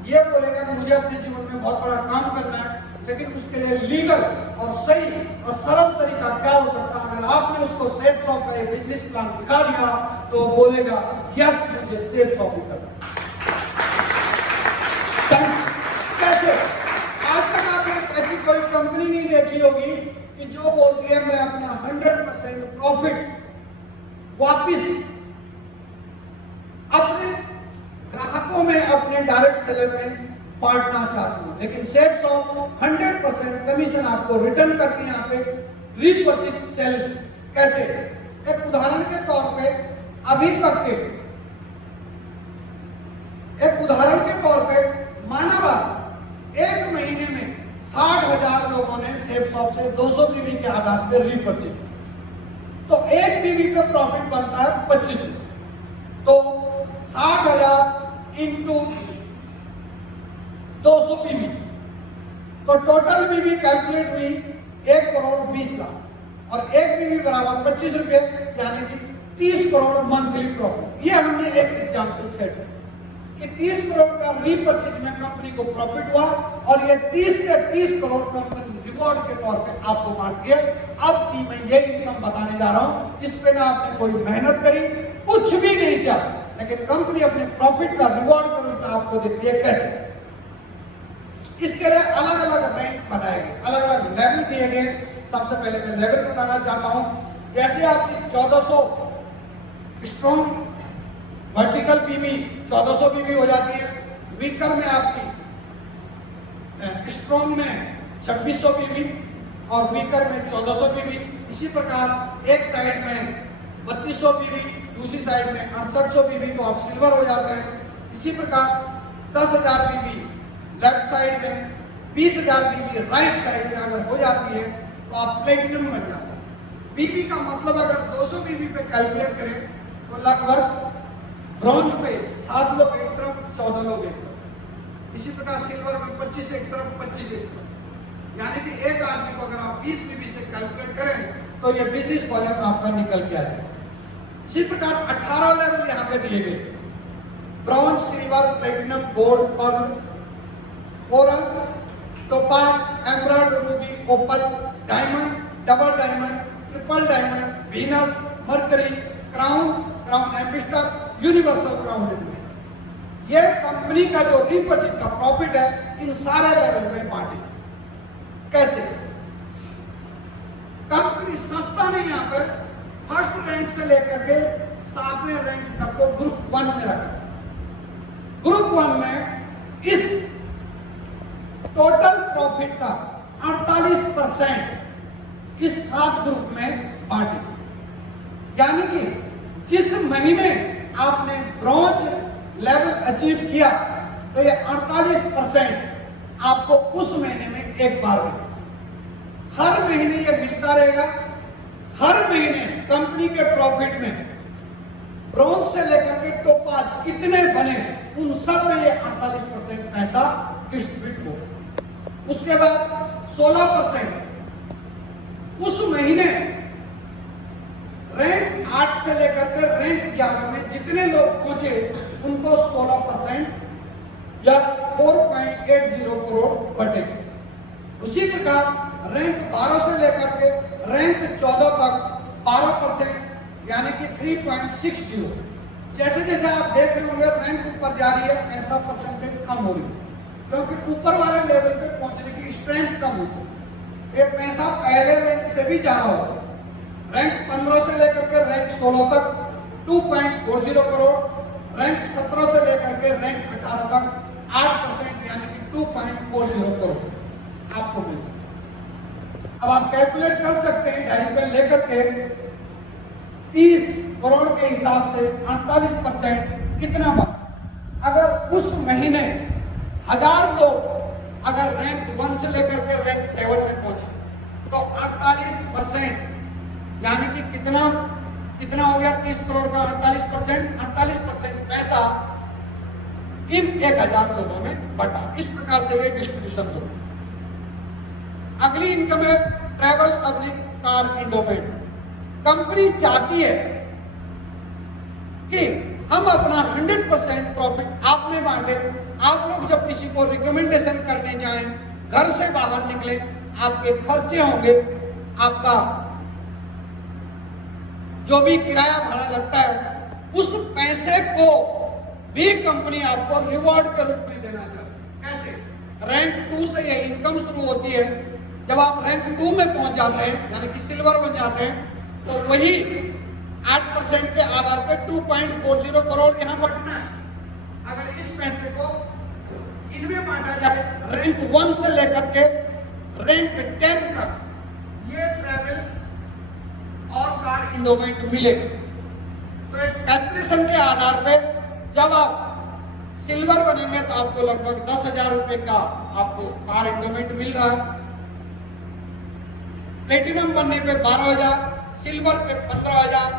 ये बोलेगा कि मुझे अपने जीवन में बहुत बड़ा काम करना है, लेकिन उसके लिए लीगल और सही और सरल तरीका क्या हो सकता है, अगर आपने उसको सेफ शॉप का एक बिजनेस प्लान दिखा दिया तो वो बोलेगा यस मुझे सेफ शॉप ही करना। कैसे? आज तक आपने ऐसी कोई कंपनी नहीं देखी होगी कि जो बोलती है मैं अपना 100% प्रॉफिट वापिस अपने ग्राहकों में, अपने डायरेक्ट सेलर में बांटना चाहती हूँ, लेकिन सेफ शॉप 100% कमीशन आपको रिटर्न करके यहाँ पे रीपर्चेज सेल। कैसे? एक उदाहरण के तौर पे अभी तक के माना बात एक महीने में 60,000 लोगों ने सेफ शॉप से 200 बीबी के आधार पर रीपर्चेज, तो एक बीबी पे प्रॉफिट बनता है 25 रुपए, तो 60,000 इंटू 200 बीबी, तो टोटल बीबी कैलकुलेट हुई 1,20,00,000 और एक बीबी बराबर 25 रुपए, यानी कि 30 करोड़ मंथली प्रॉफिट। ये हमने एक एग्जांपल सेट किया कि 30 करोड़ का रीपर्चेज में कंपनी को प्रॉफिट हुआ और ये 30 के 30 करोड़ कंपनी रिवॉर्ड के तौर पे आपको बांट दिया। अब की मैं ये इनकम बताने जा रहा हूं, इस पे ना आपने कोई मेहनत करी, कुछ भी नहीं किया, लेकिन कंपनी अपने प्रॉफिट का रिवॉर्ड का आपको देती है। कैसे? इसके लिए अलग अलग रैंक बनाए गए, अलग अलग लेवल दिए गए। सबसे पहले मैं लेवल बताना चाहता हूं, जैसे आपकी 1400 स्ट्रॉन्ग वर्टिकल बीबी 1400 बीबी हो जाती है, वीकर में आपकी स्ट्रॉन्ग में 2600 बीबी और वीकर में 1400 बीबी। इसी प्रकार एक साइड में 3200 बीबी, दूसरी साइड में 6800 बीबी तो आप सिल्वर हो जाते हैं। इसी प्रकार 10,000 बीबी लेफ्ट साइड में, 20,000 बीबी राइट साइड में अगर हो जाती है तो आप प्लेटिनम बन जाते हैं। बीबी का मतलब अगर 200 बीबी पे कैलकुलेट करें तो लगभग ब्रॉन्ज पे 7 लोग एक तरफ, 14 लोग एक तरफ। इसी प्रकार सिल्वर में 25 एक तरफ, 25 एक तरफ, यानी कि एक आदमी को अगर आप 20 बीबी से कैलकुलेट करें तो ये बिजनेस वॉल्यूम आपका निकल के आएगा। इसी प्रकार 18 लेवल यहाँ पे दिए गए, bronze, silver, platinum, gold, pearl, coral, topaz, emerald, ruby, opal, diamond, double diamond, triple diamond, Venus, Mercury, crown, crown ambassador, universal crown ambassador. ये कंपनी का जो रीपर्चेज का प्रॉफिट है इन सारे लेवल में बांटे। कैसे? कंपनी सस्ता नहीं, यहाँ पर फर्स्ट रैंक से लेकर के 7वें रैंक तक को ग्रुप 1 में रखा। ग्रुप 1 में इस टोटल प्रॉफिट का 48% इस 7 ग्रुप में बांटे। यानी कि जिस महीने आपने ब्रॉन्ज लेवल अचीव किया तो ये 48% आपको उस महीने में एक बार मिलेगा। हर महीने ये मिलता रहेगा। हर महीने कंपनी के प्रॉफिट में ब्रॉन्ज से लेकर के टोपाज कितने बने उन सब में ये 48% पैसा डिस्ट्रीब्यूट होगा। उसके बाद 16% उस महीने रैंक 8 से लेकर के रैंक 11 में जितने लोग पहुंचे उनको 16% या 4.80 करोड़ बटे। उसी प्रकार रैंक 12 से लेकर के रैंक 14 तक 12% यानी कि 3.60। जैसे जैसे आप देख रहे होंगे रैंक ऊपर जा रही है, ऐसा परसेंटेज कम हो रही है क्योंकि ऊपर वाले लेवल पे पहुंचने की स्ट्रेंथ कम होती है। ये पैसा पहले रैंक से भी ज्यादा होगा। रैंक 15 से लेकर के रैंक 16 तक 2.40 करोड़, रैंक 17 से लेकर के रैंक 18 तक 8% यानी कि 2.40 करोड़ आपको मिलेगा। अब आप कैलकुलेट कर सकते हैं डायरी पे लेकर के 30 करोड़ के हिसाब से 48% कितना बना। अगर उस महीने 1000 लोग अगर रैंक 1 से लेकर के रैंक 7 में पहुंचे तो 48% यानी कि कितना हो गया 30 करोड़ का 48% पैसा इन 1000 लोगों में बटा। इस प्रकार से ये डिस्ट्रीब्यूशन होगा। अगली इनकम है travel public car endowment. Company चाहती है कि हम अपना 100% प्रॉफिट आप में बांटे। आप लोग जब किसी को रिकमेंडेशन करने जाएं, घर से बाहर निकले, आपके खर्चे होंगे, आपका जो भी किराया भाड़ा लगता है उस पैसे को भी कंपनी आपको रिवॉर्ड के रूप में देना चाहती है। कैसे? रैंक 2 से ये इनकम शुरू होती है। जब आप रैंक 2 में पहुंच जाते हैं यानी कि सिल्वर बन जाते हैं तो वही 8% के आधार पे 2.40 करोड़ यहाँ बटना है। अगर इस पैसे को इनमें बांटा जाए रैंक 1 से लेकर के रैंक 10 तक ये ट्रैवल और कार इंडोमेंट मिलेगा। तो एक कैलकुलेशन के आधार पे जब आप सिल्वर बनेंगे तो आपको लगभग 10,000 रुपए का आपको कार इंडोमेंट मिल रहा है। प्लेटिनम बनने पे 12,000, सिल्वर पे 15,000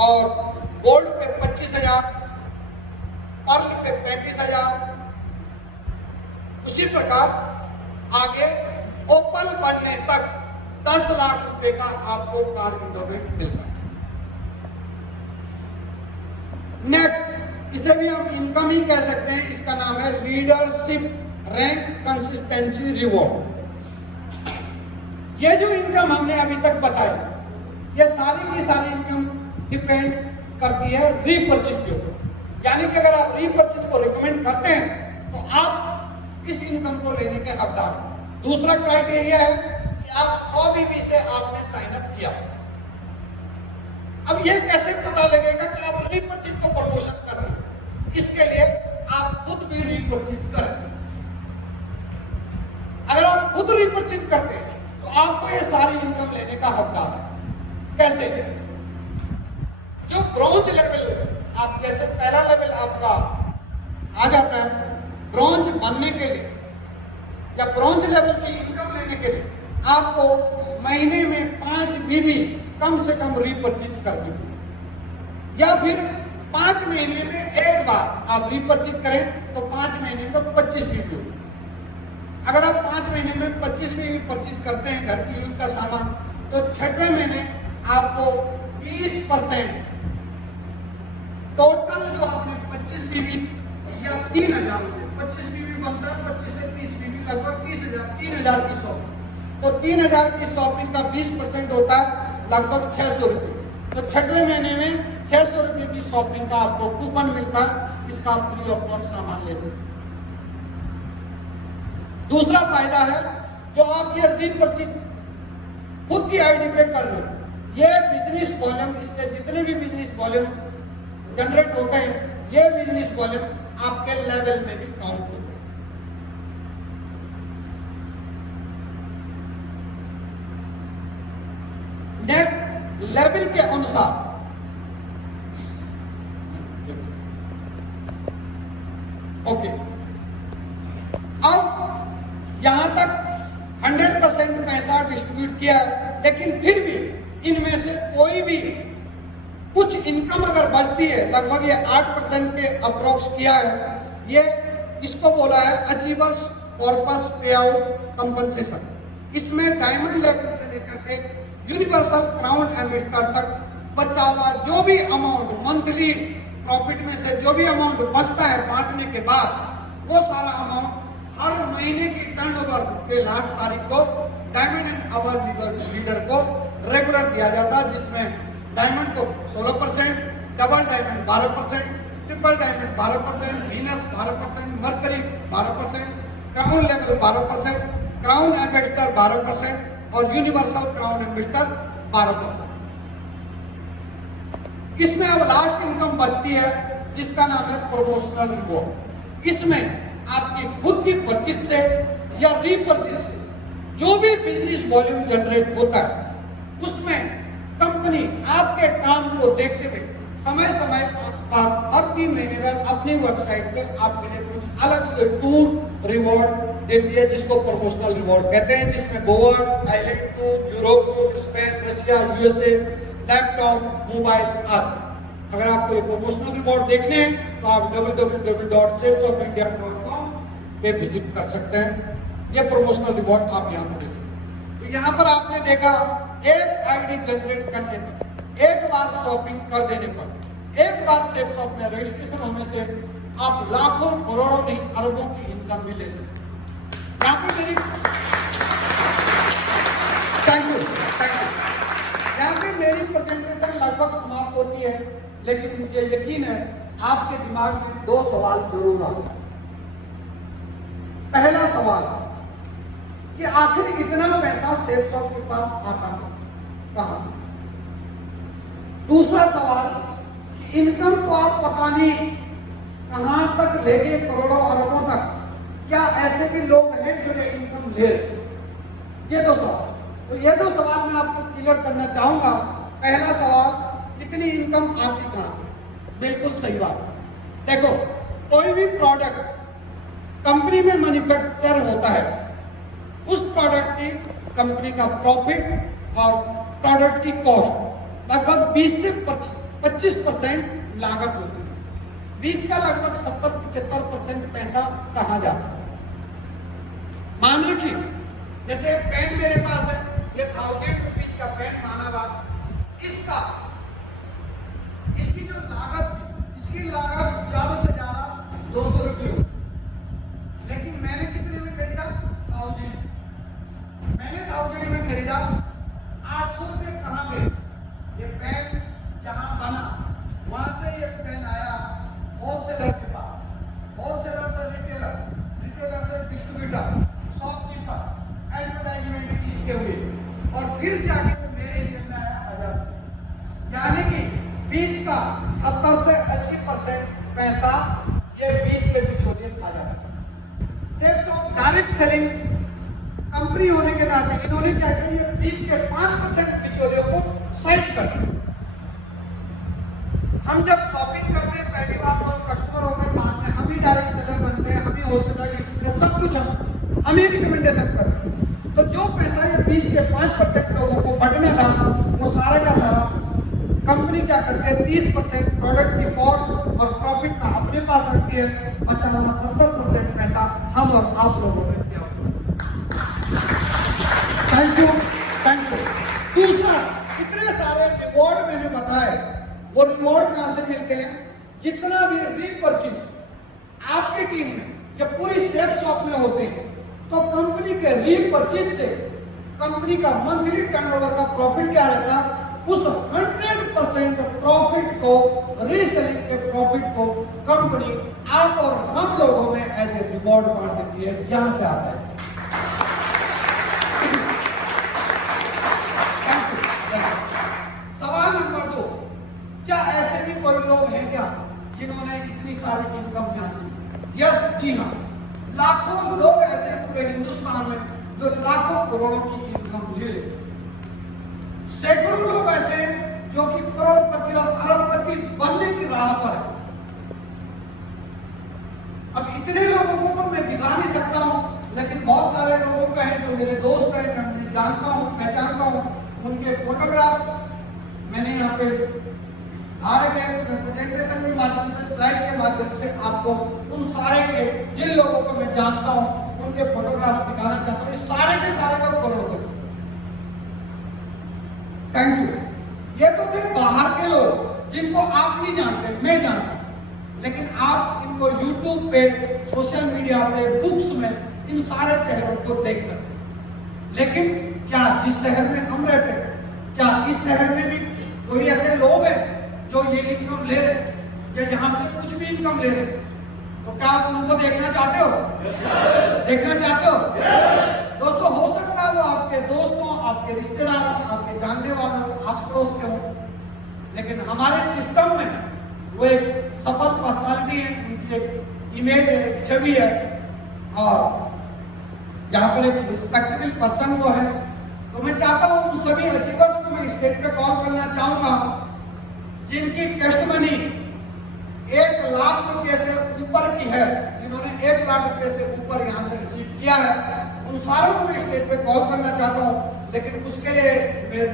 और गोल्ड पे 25,000, पर्ल पे 35,000। उसी प्रकार आगे ओपल बनने तक 10 लाख रुपए का आपको कार इंडोमेंट मिलता है। नेक्स्ट, इसे भी हम इनकम ही कह सकते हैं। इसका नाम है लीडरशिप रैंक कंसिस्टेंसी रिवॉर्ड। ये जो इनकम हमने अभी तक बताई ये सारी की सारी इनकम डिपेंड करती है रीपर्चेज के ऊपर। यानी कि अगर आप रीपर्चेज को रिकमेंड करते हैं तो आप इस इनकम को लेने के हकदार हैं। दूसरा क्राइटेरिया है कि आप 100 बीबी से आपने साइन अप किया। अब ये कैसे पता लगेगा कि आप रीपर्चेज को प्रमोशन कर रहे हैं? इसके लिए आप खुद भी रीपर्चेज करें। अगर आप खुद रीपर्चेज करते हैं तो आपको ये सारी इनकम लेने का हकदार है। कैसे? जो ब्रॉन्ज लेवल आप जैसे पहला लेवल आपका आ जाता है ब्रॉन्ज बनने के लिए या ब्रॉन्ज लेवल की इनकम लेने के लिए आपको महीने में 5 बीबी कम से कम रीपर्चेज करनी है या फिर 5 महीने में एक बार आप रीपर्चेज करें तो 5 महीने में 25 बीबी होगी। अगर आप 5 महीने में 25 बीबी परचेज करते हैं घर की यूज का सामान तो 6वें महीने आपको 20% टोटल जो आपने 25 बीबी या 3,000 रुपये 25 बीबी बनता है 25 से 30 बीबी लगभग 3,000 की शॉपिंग। तो 3,000 की शॉपिंग का 20% होता है लगभग 600 रुपये। तो 6वें महीने में 600 रुपये की शॉपिंग का आपको कूपन मिलता है। इसका आप फ्री ऑफ कॉस्ट सामान ले सकते। दूसरा फायदा है जो आप ये रीपर्चेज खुद की आईडी पे कर रहे हो, ये बिजनेस वॉल्यूम, इससे जितने भी बिजनेस वॉल्यूम जनरेट होते हैं ये बिजनेस वॉल्यूम आपके लेवल में भी काउंट होते हैं। लेवल के अनुसार ओके। अब यहां तक 100% पैसा डिस्ट्रीब्यूट किया, लेकिन फिर भी इनमें से कोई भी कुछ इनकम अगर बचती है, लगभग ये 8% के अप्रोक्स किया है, ये इसको बोला है अचीवर्स पर्पस पे आउट कंपनसेशन। इसमें डायमंड लेवल से लेकर के यूनिवर्सल क्राउन एम्बेसडर तक बचा हुआ जो भी अमाउंट मंथली प्रॉफिट में से जो भी अमाउंट बचता है बांटने के बाद, वो सारा अमाउंट हर महीने की टर्नओवर के लास्ट तारीख को डायमंड एंड अवर लीडर को रेगुलर दिया जाता है, जिसमें डायमंड को 16%, double diamond 12%, triple diamond 12%, Venus 12%, mercury 12%, crown level 12%, crown ambassador 12% और यूनिवर्सल क्राउन एम्बेसडर 12%। इसमें अब लास्ट इनकम बचती है जिसका नाम है प्रोमोशनल रिवॉर्ड। इसमें आपकी खुद की परचेज से या रीपरचेज से जो भी बिजनेस वॉल्यूम जनरेट होता है, उसमें कंपनी आपके काम को देखते हुए समय समय पर हर 3 महीने में अपनी वेबसाइट पे आपके लिए कुछ अलग से टूर रिवॉर्ड देती है, जिसको प्रमोशनल रिवॉर्ड कहते हैं, जिसमें Goa, Thailand tour, Europe tour, Spain, Russia, USA, laptop, mobile आदि। अगर आपको ये प्रमोशनल रिवॉर्ड देखने हैं तो आप www.salesofIndia.com पे विजिट कर सकते हैं। ये प्रमोशनल रिवॉर्ड आप यहाँ पर देख सकते हैं। तो यहाँ पर आपने देखा एक आईडी जनरेट करने पर, एक बार शॉपिंग कर देने पर, एक बार सेल्स शॉप में रजिस्ट्रेशन होने से आप लाखों करोड़ों नहीं अरबों की इनकम भी ले सकते हैं। यहाँ पे मेरी थैंक यू यहाँ पे मेरी प्रेजेंटेशन लगभग समाप्त होती है, लेकिन मुझे यकीन है आपके दिमाग में 2 सवाल जरूर आए। पहला सवाल कि आखिर इतना पैसा सेल्स शॉप के पास आता है कहां से? दूसरा सवाल कि इनकम तो आप पता नहीं कहां तक ले गए, करोड़ों अरबों तक, क्या ऐसे भी लोग हैं जो ये इनकम ले रहे? ये 2 सवाल। तो ये 2 सवाल मैं आपको क्लियर करना चाहूंगा। पहला सवाल, इतनी इनकम आती कहां से? बिल्कुल सही बात। देखो, कोई भी प्रोडक्ट कंपनी में मैन्युफैक्चर होता है, उस प्रोडक्ट की कंपनी का प्रॉफिट और प्रोडक्ट की कॉस्ट लगभग 20 से 25% लागत होती है। बीच का लगभग 70-75% पैसा कहाँ जाता है? माना कि जैसे पेन मेरे पास है, ये 1000 रुपीज का पेन माना बात, इसकी जो लागत थी, इसकी लागत ज्यादा से ज्यादा 200 रुपये, लेकिन मैंने कितने में खरीदा? 1000। मैंने 1000 में खरीदा, 800 रुपये कहाँ गए? ये पेन जहां बना वहां से ये पेन आया होलसेलर के पास, होलसेलर से रिटेलर, रिटेलर से डिस्ट्रीब्यूटर, शॉपकीपर, एडवर्टाइजमेंट इसके हुए, और फिर जाके मेरे जेब में आया 1000। यानी कि बीच का 70 से 80% पैसा ये बीच के बिचौलिए खा जाता है। Sales of direct selling company होने के नाते इन्होंने क्या किया, ये बीच के 5% बिचौलियों को साइड कर दिया। हम जब शॉपिंग करते हैं पहली बार तो कस्टमर होते हैं, बाद में हम ही डायरेक्ट सेलर बनते हैं, हम ही होलसेलर, डिस्ट्रीब्यूटर, सब कुछ हम ही रिकमेंडेशन करते हैं। तो जो पैसा ये बीच के 5% लोगों को बढ़ना था, वो सारा का सारा कंपनी क्या करती है, 30% प्रोडक्ट की कॉस्ट और प्रॉफिट का अपने पास रखती है, बचा हुआ 70% पैसा हम और आप लोगों ने दिया। Thank you. दूसरा, इतने सारे रिवॉर्ड मैंने बताए, वो रिवॉर्ड कहां से मिलते हैं? जितना भी रीपरचेज आपकी टीम में या पूरी सेल्स शॉप में होते हैं, तो कंपनी के रीपरचेज से कंपनी का मंथली टर्नओवर का प्रॉफिट क्या रहता है, उस 100% प्रॉफिट को, रीसेलिंग के प्रॉफिट को कंपनी आप और हम लोगों में एज ए रिवॉर्ड बांट देती है। यहां से आता है। सवाल नंबर 2, क्या ऐसे भी कोई लोग हैं क्या जिन्होंने इतनी सारी इनकम यहां से? यस, जी हाँ, लाखों लोग ऐसे पूरे हिंदुस्तान में जो लाखों करोड़ों की इनकम ले रहे हैं। सैकड़ों लोग ऐसे दिखा नहीं सकता हूँ, लेकिन बहुत सारे लोगों का है जो मेरे दोस्त हैं, मैं उन्हें जानता हूँ, पहचानता हूँ, उनके फोटोग्राफ्स मैंने यहाँ पे धारक है, तो मैं प्रेजेंटेशन के माध्यम से, स्लाइड के माध्यम से आपको उन सारे के, जिन लोगों को मैं जानता हूँ, उनके फोटोग्राफ्स दिखाना चाहता हूँ। ये सारे के सारे लोग करोड़पति। Thank you. ये तो थे बाहर के लोग जिनको आप नहीं जानते, मैं जानता हूं, लेकिन आप इनको YouTube पे, सोशल मीडिया पे, बुक्स में इन सारे चेहरों को देख सकते हैं। लेकिन क्या जिस शहर में हम रहते हैं, क्या इस शहर में भी कोई ऐसे लोग हैं जो ये इनकम ले रहे, या यहाँ से कुछ भी इनकम ले रहे? तो क्या आप उनको देखना चाहते हो? देखना चाहते हो? दोस्तों, हो सकता है वो आपके दोस्तों, आपके रिश्तेदार, आपके जानने वालों, आस पड़ोस के हो, लेकिन हमारे सिस्टम में वो एक सफल पर्सनालिटी है, उनकी एक इमेज है, एक छवि है, और यहाँ पर एक रिस्पेक्टेबल पर्सन वो है। तो मैं चाहता हूँ उन सभी अचीवर्स को मैं स्टेज पे कॉल करना चाहूंगा जिनकी टेस्ट मनी 1 लाख रुपए से ऊपर की है, जिन्होंने 1 लाख रुपए से ऊपर यहाँ से अचीव किया है, उन सारों को मैं स्टेज पे कॉल करना चाहता हूँ। लेकिन उसके लिए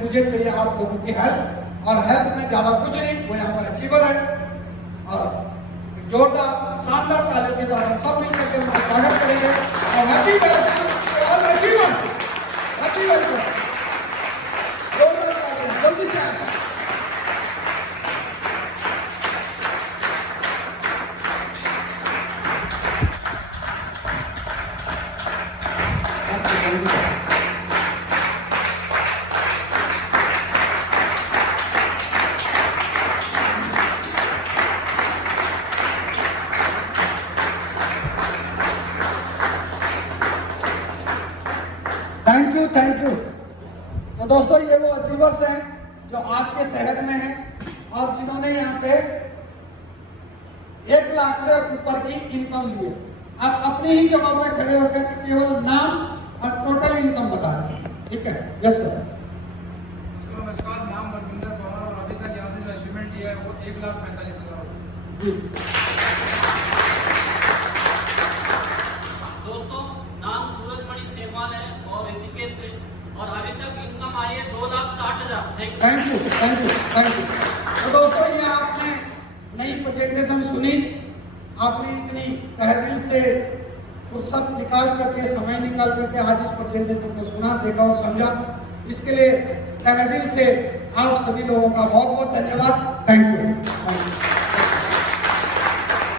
मुझे चाहिए आप लोगों की हेल्प, और हेल्प में ज्यादा कुछ नहीं, वो यहाँ पर अचीवर है। और जोरदार शानदार तालियों के साथ हम सब मिलकर के उनका स्वागत करेंगे और happy welcome to all achievers. Happy welcome. जोरदार तालियां, जल्दी से आए। Thank you. तो दोस्तों, ये वो अचीवर्स हैं जो आपके शहर में हैं और जिन्होंने यहाँ पे 1 लाख से ऊपर की इनकम ली है। आप अपनी ही जगह पर खड़े होकर केवल नाम और टोटल इनकम बता रहे हैं, ठीक है? Yes sir. नमस्कार, नाम बलविंदर पवार, और अभी तक यहाँ से जो अचीवमेंट लिया है वो 1,45,000 जी। दोस्तों, नाम सूरजमणि सेमवाल है और ऋषिकेश से, और अभी तक इनकम आई है 2,60,000। Thank you, thank you, thank you. तो दोस्तों, ये आपने नई प्रेजेंटेशन सुनी, आपने इतनी तहे दिल से फुर्सत निकाल करके, समय निकाल करके आज इस प्रेजेंटेशन को सुना, देखा और समझा, इसके लिए तहे दिल से आप सभी लोगों का बहुत बहुत धन्यवाद। Thank you.